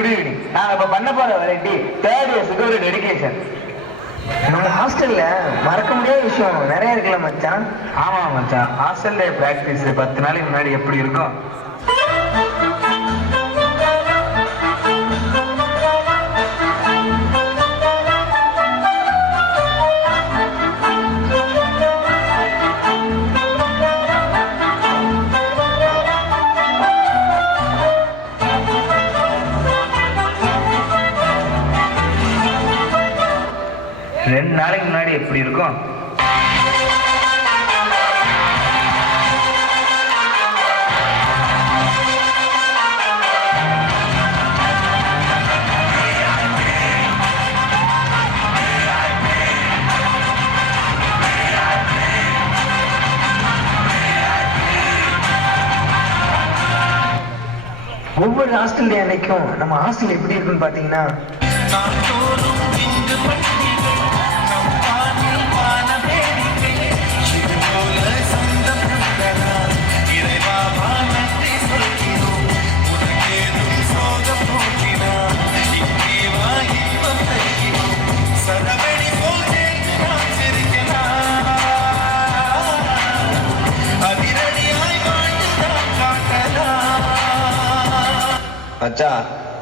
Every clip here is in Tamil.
Good evening. நான் இப்ப பண்ண போற வெரைட்டி தேர்ட் இயர்ஸுக்கு ஒரு டெடிகேஷன். நம்ம ஹாஸ்டல்ல மறக்க முடியாத விஷயம் நிறைய இருக்குல்ல மச்சான்? ஆமா மச்சான், ஹாஸ்டல் டே பிராக்டிஸ் 10 நாளைக்கு முன்னாடி எப்படி இருக்கும்? ரெண்டு நாளைக்கு முன்னாடி எப்படி இருக்கும்? ஒவ்வொரு ஹாஸ்டல் டே அன்னைக்கும் நம்ம ஹாஸ்டல் எப்படி இருக்குன்னு பாத்தீங்கன்னா, மச்சா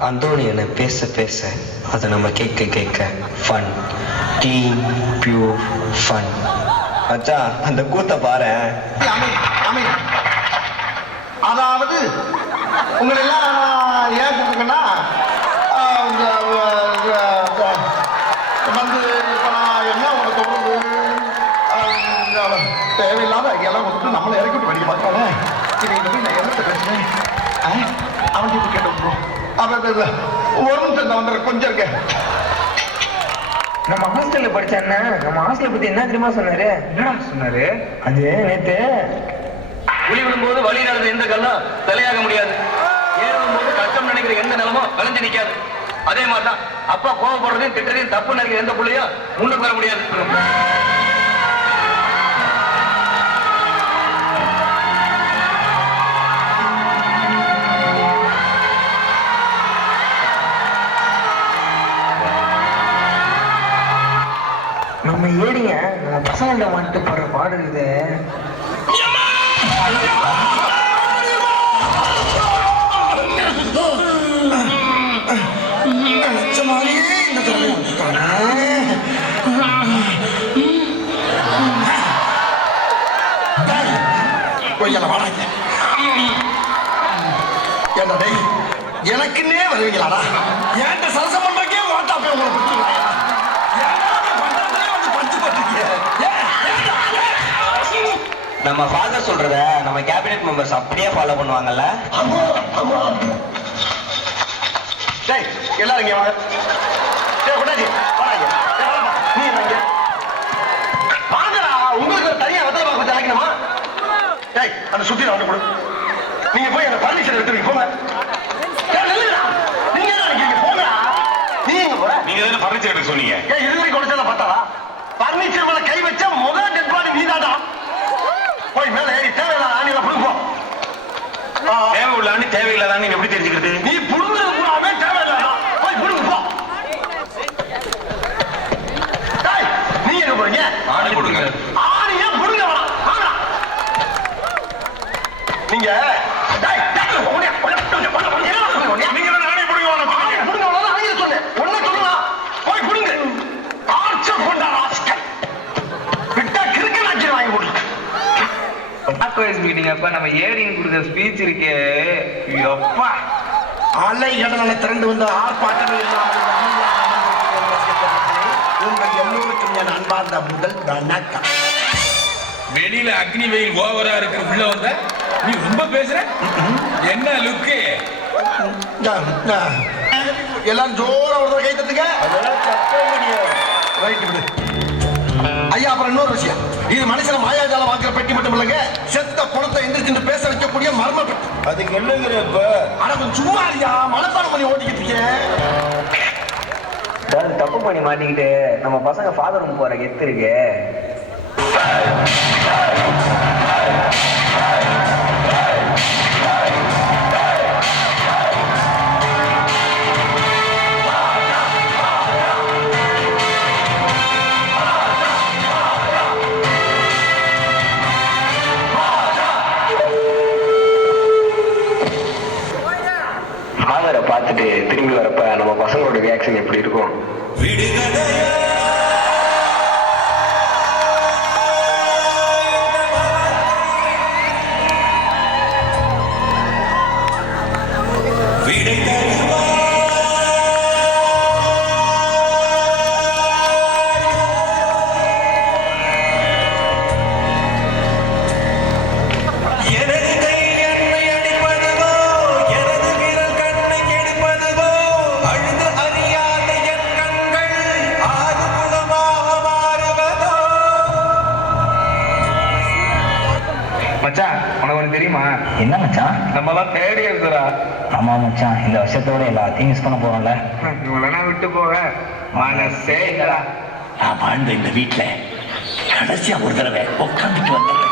அந்தோணி என்ன பேச பேச அதை நம்ம கேட்க கேட்க ஃபன், டீம் பியூர் ஃபன். மச்சா அந்த கூத்த பாரு. அதாவது உங்களை எல்லாம் ஏன் கூப்பிட்டுங்கன்னா வந்து இப்போ நான் என்ன உங்களை சொல்றது, தேவையில்லாத எல்லாம் கொடுத்து நம்மளை இறக்கி விட்டு வெளியே பார்த்தாலே இதை இந்த போய் நான் என்னத்தை பேசுறேன் அவன் கிட்ட கேட்டு ஒரு நிமிஷம் வந்துடுற கொஞ்சம் இருக்க. நம்ம ஹாஸ்டல்ல படிச்சான்னா நம்ம ஹாஸ்டல் பத்தி என்ன தெரியுமா சொன்னாரு? என்ன சொன்னாரு? அது நேத்து புலி விழும்போது வழி நடந்த எந்த கல்லும் தலையாக முடியாது, ஏறும் போது கஷ்டம் நினைக்கிற எந்த நிலமும் வளைஞ்சு நிற்காது. அதே மாதிரிதான் அப்பா கோவப்படுறதையும் திட்டுறதையும் தப்பு நினைக்கிற எந்த புள்ளையும் முன்னுக்கு வர முடியாது. நம்ம ஏடிங்க நம்ம பசங்கள்ட்ட மட்டும் போடுற பாடு இது. இந்த தடவை எனக்குன்னே வருவீங்களாடா? ஏன்ட்ட சரசம் பண்றக்கே வாட்டாப்பே உங்களை பிடிச்சிருக்காங்க. நம்ம ஃபாதர் சொல்றத நம்ம கேபினெட் மெம்பர்ஸ் அப்படியே ஃபாலோ பண்ணுவாங்கல்ல? எல்லாரும் இங்க வாங்க. நீ வாங்கடா, உங்களுக்கு ஒரு தனியா வெத்தலை பாக்கு அழைக்கணுமா? அந்த சுத்தி வந்து கொடு. நீங்க போய் அந்த பர்மிஷன் எடுத்துருங்க போங்க. நீங்க என்ன நினைக்கிறீங்க? போங்கடா. நீங்க போற நீங்க தானே பர்மிஷன் எடுக்க சொன்னீங்க. இதுவரை கொடுத்தத பார்த்தாரா? பர்மிஷன் மேல கை வச்ச முதல் டெட் பாடி நீதாடா. போய் மேல ஏறி தேவையில்லாத ஆணியில புடுப்போம். தேவை உள்ள ஆணி தேவையில்லாத நீங்க எப்படி தெரிஞ்சுக்கிறது? நீ புடுங்குறது பூராமே தேவையில்லாதா. போய் புடுங்க போ. நீங்க எங்க போறீங்க? ஆணி போடுங்க. ஆணியா புடுங்க வேணாம். வாங்கடா. நீங்க நீங்க ஆணி புடுங்க வேணாம். ஆணி புடுங்க வேணாம். ஆணிய சொன்னேன். ஒண்ணு சொல்லலாம். போய் புடுங்க. ஆர்ச்சர் கொண்டா ராஸ்கல். விட்டா கிறுக்கு நாச்சி வாங்கி போடு. மீட்டிங் அப்ப நம்ம ஏடிங் கொடுத்த ஸ்பீச் இருக்கே, அப்பா அலை கடலால திரண்டு வந்த ஆர்ப்பாட்டங்கள் உங்கள் எல்லோருக்கும் என் அன்பார்ந்த முதல் வணக்கம். வெளியில அக்னி வெயில் ஓவரா இருக்கு, உள்ள வந்த நீ ரொம்ப பேசுற. என்ன லுக்கு? எல்லாரும் ஜோரா ஒரு கை தட்டுங்க. ஐயா, அப்புறம் இன்னொரு விஷயம், இது மனுஷன மாயாஜாலம் வாக்குற பெட்டி மட்டும் இல்லைங்க, செத்த குணத்தை எந்திரிச்சு பேச வைக்கக்கூடிய மர்ம பெட்டி. அதுக்கு என்னங்கிறப்ப அட சும்மா இல்லையா, மனப்பாடம் பண்ணி ஓட்டிக்கிட்டு இருக்கேன். தப்பு பண்ணி மாட்டிக்கிட்டு நம்ம பசங்க ஃபாதர் ரூம் போற கெத்து இருக்கு. மச்சான் உனக்கு ஒண்ணு தெரியுமா? என்ன மச்சான்? நம்ம எல்லாம் தேடி இருக்குறா. ஆமா மச்சான், இந்த வருஷத்தோட எல்லாத்தையும் மிஸ் பண்ண போறோம்ல. இவங்களெல்லாம் விட்டு போக மனசே இல்லடா. நான் வாழ்ந்த இந்த வீட்டுல கடைசியா ஒரு தடவை உட்காந்துட்டு வந்தேன்.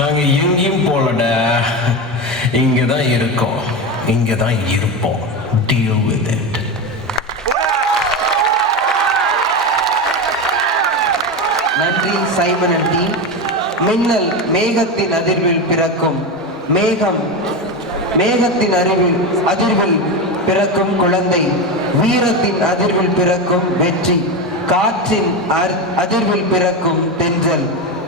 நாங்க எங்கேயும் போலடா, இங்கதான் இருக்கோம், இங்கதான் இருப்போம். Deal with it. நன்றி சைமன் அண்ட் டீம். மின்னல் மேகத்தின் அதிர்வில் பிறக்கும் மேகம், மேகத்தின் அதிர்வில் பிறக்கும் குழந்தை, வீரத்தின் அதிர்வில் பிறக்கும் வெற்றி, காற்றின் அதிர்வில் பிறக்கும் தென்றல்,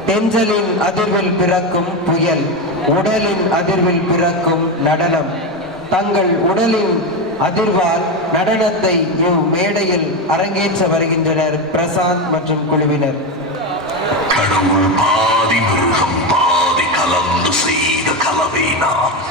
தென்றலின் அதிர்வில் பிறக்கும் புயல், உடலின் அதிர்வில் பிறக்கும் நடனம். தங்கள் உடலின் அதிர்வால் நடனத்தை மேடையில் அரங்கேற்ற வருகின்றனர் பிரசாந்த் மற்றும் குழுவினர். கடவுள் பாதி மிருகம் பாதி கலந்து செய்த கலவை நான்.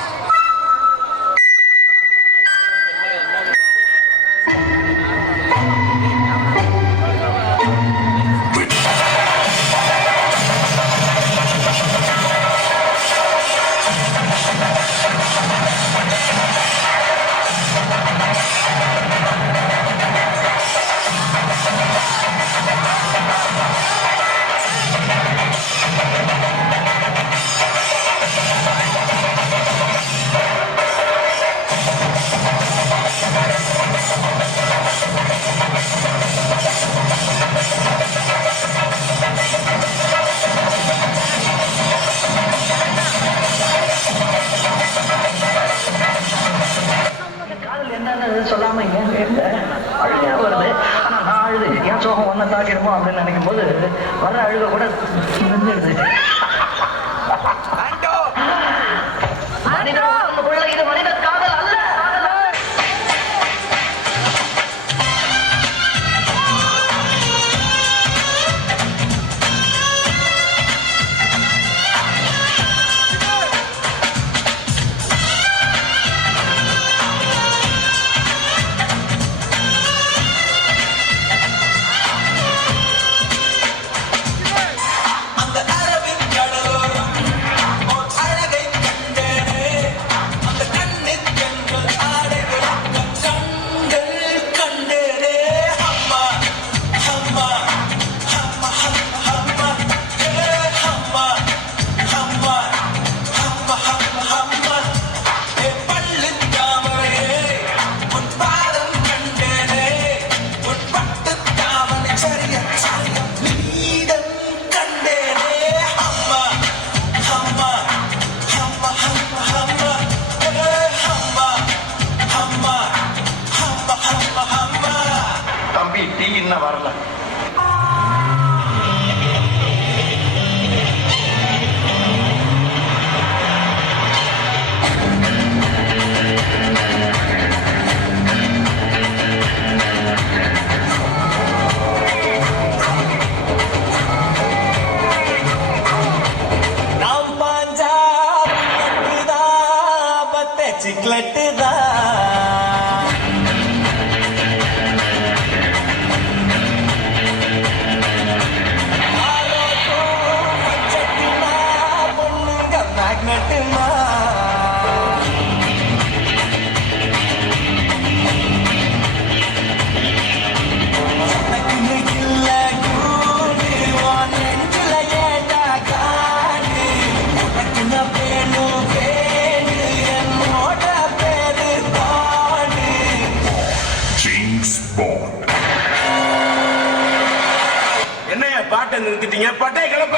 சொல்லாம எங்க அழுகையா வருது. ஆனா நான் அழுது ஏன் சோகம் ஒன்ன தாக்கிடுமோ அப்படின்னு நினைக்கும் போது வர அழுக கூட நின்றுடுது. மனித உடம்புக்குள்ள இது மனித காதல் அல்ல. இன்னும் வரல. நாம் பாஞ்சா பத்த சிக்லட்டுதா. பாட்டை நிறுத்திட்டீங்க, பட்டை கிளப்ப.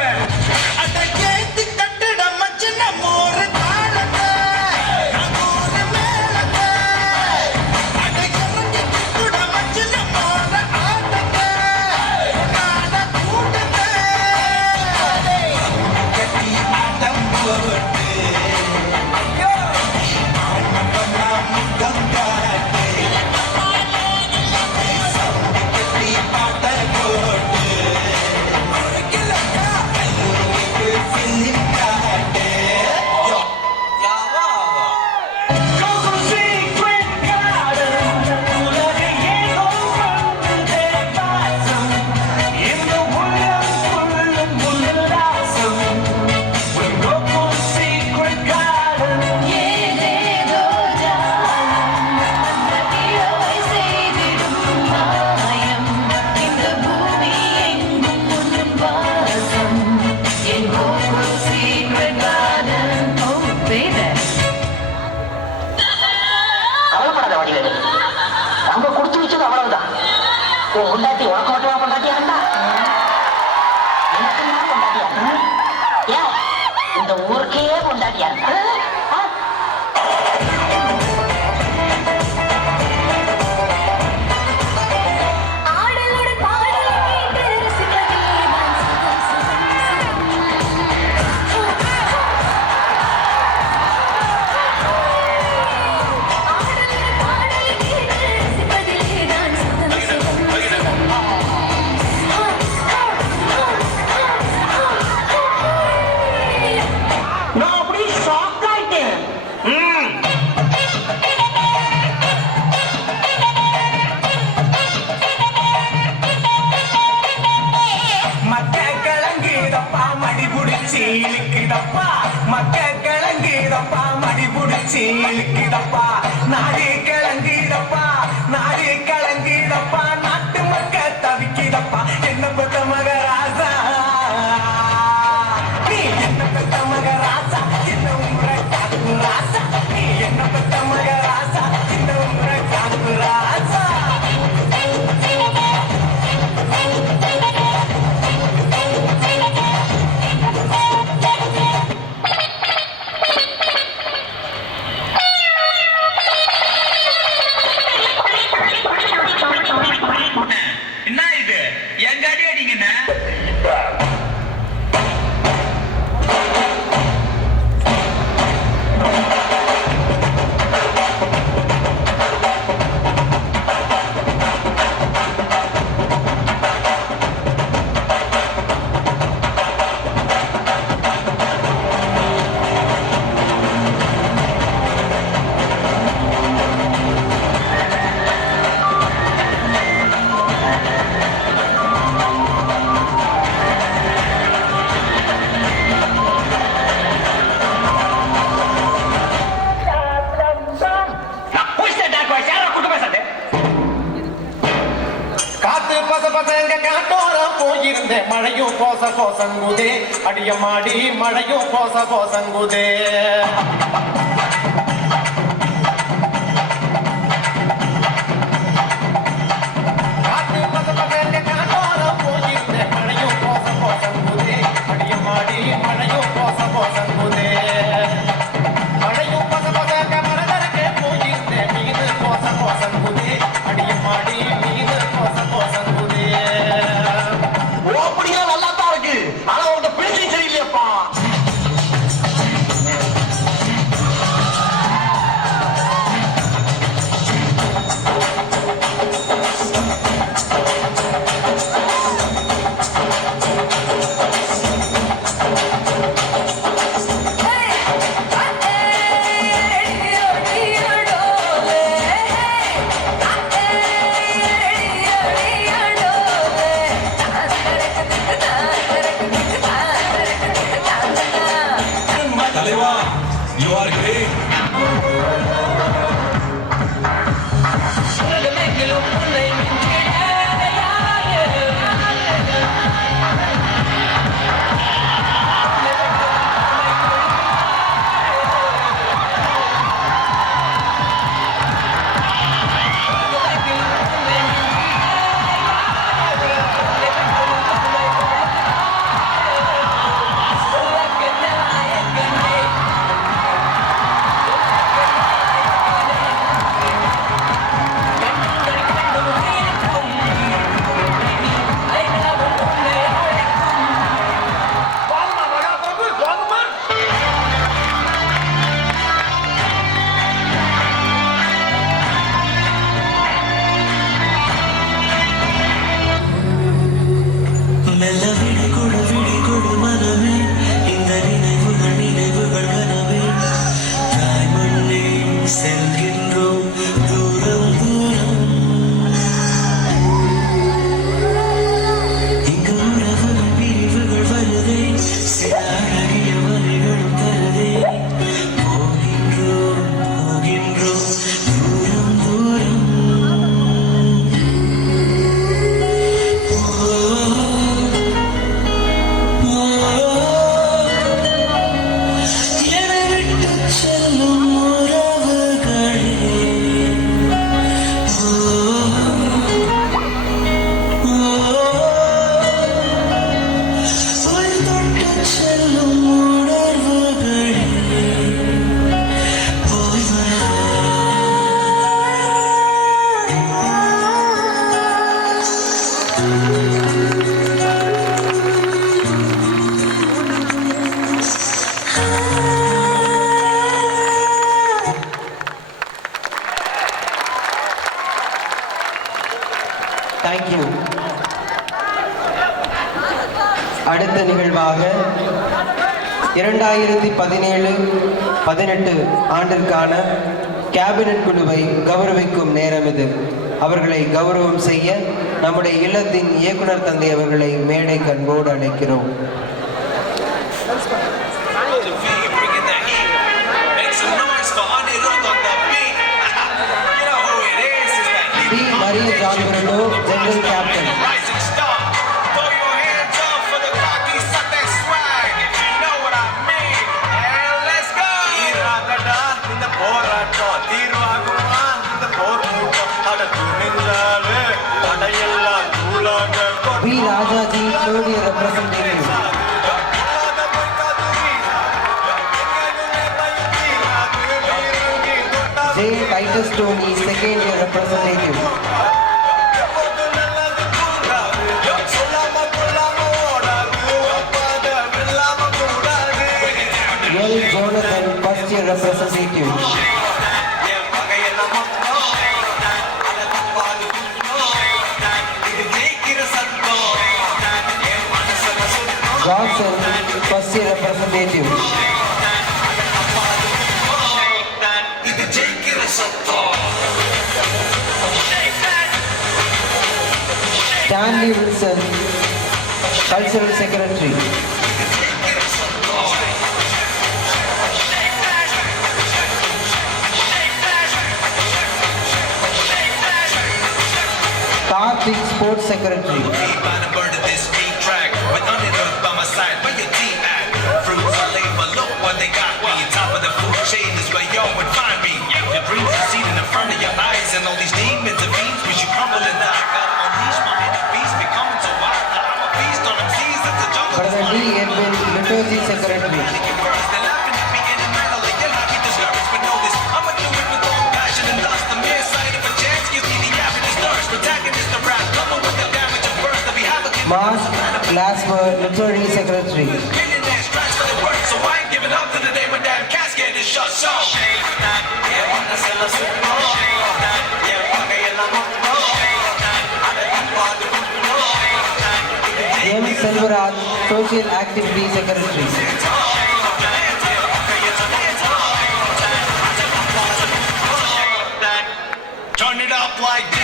பொண்டாட்டி உனக்கு மட்டும் பொண்டாட்டியா இருந்தா எனக்கு பொண்டாட்டியா ஏன் இந்த ஊருக்கே பொண்டாட்டியா இருந்தா மக்க கிழங்குதப்பா மடி புடிச்சி இழுக்குதப்பா நாடு கிழங்குதப்பா நாடு கிழங்குதப்பா நாட்டு மக்க தவிக்குதப்பா என்ன பெத்த மகராசா நீ என்ன பெத்த மகராசா என்ன உங்களை காத்து ராசா நீ என்ன பெத்த மகராசா என்ன உங்களை காத்து ராசா மழையும் போச போசங்குதே அடிய மாடி மழையும் போச போசங்குதே காத்து பச பசங்க காட்டோரம் போயிருந்தேன் மழையும் போச போசங்குதே அடிய மாடி மழையும் போச போசங்குதே மழையும் பச பசங்க மரதரக்கே போயிருந்தேன் மீது போச போசங்குதே அடிய மாடி மீது போச போசங்குதே அப்படியே நல்லா தான் இருக்கு. ஆனா உங்க பிள்ளைங்க சரியில்லையப்பா. தேங்க்யூ. அடுத்த நிகழ்வாக 2017-18 ஆண்டிற்கான கேபினட் குழுவை கௌரவிக்கும் நேரம் இது. அவர்களை கௌரவம் செய்ய நம்முடைய இல்லத்தின் இயக்குனர் தந்தை அவர்களை மேடை கண்போடு அழைக்கிறோம். T. Maria John Britto, general captain. V. Rajaji, third year representative. J. Titus Tony, second year representative. L. Jonathan, first year representative. Johnson, first year representative. Stanley Wilson, cultural secretary. Karthik, sports secretary. Brother D. Edwin, liturgy secretary. Mas Glasper, liturgy secretary. M. Selvaraj, social activity secretary.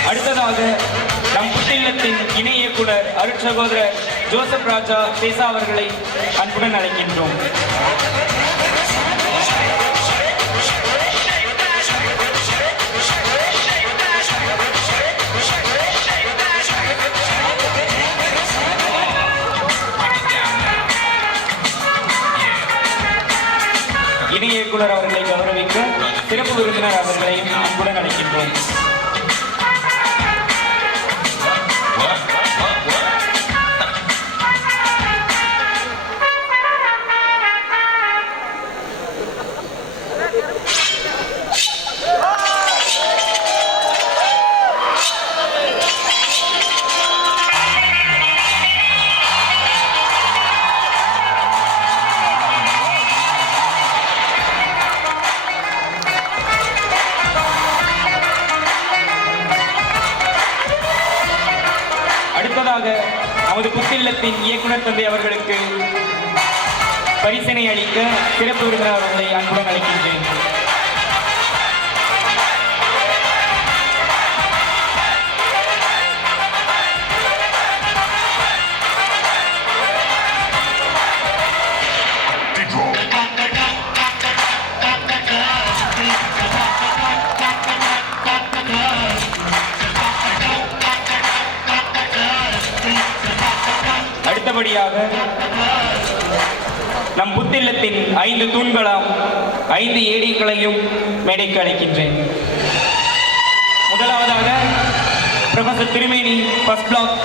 அடுத்ததாக நம் புத்தில்லத்தின் இணை இயக்குனர் அருட்சகோதரர் ஜோசப் ராஜா பேசா அவர்களை அன்புடன் அழைக்கின்றோம். இணை இயக்குனர் அவர்களை கௌரவிக்க சிறப்பு விருந்தினர் அவர்களையும் அன்புடன் அழைக்கின்றோம். நமது புத்தில்லத்தின் இயக்குனர் தந்தை அவர்களுக்கு பரிசினை அளிக்க சிறப்பு விருந்தினர் அவர்களை அன்புடன் அழைக்கின்றேன். அடுத்தபடியாக நம் புத்தில்லத்தின் 5 தூண்களாம் 5 ஏடிக்களையும் மேடைக்கு அழைக்கின்றேன். முதலாவதாக professor Thirumeni first block.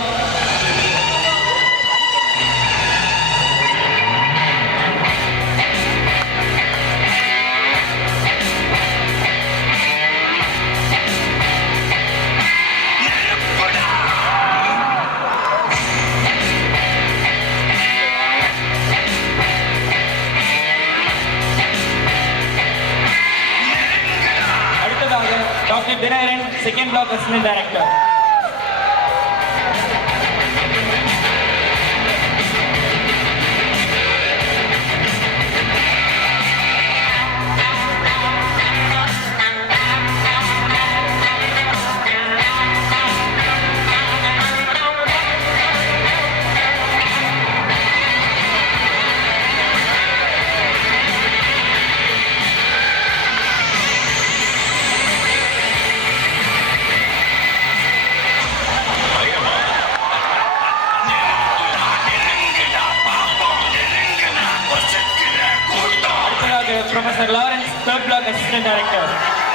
Second block assistant director. Professor Lawrence, third block assistant director.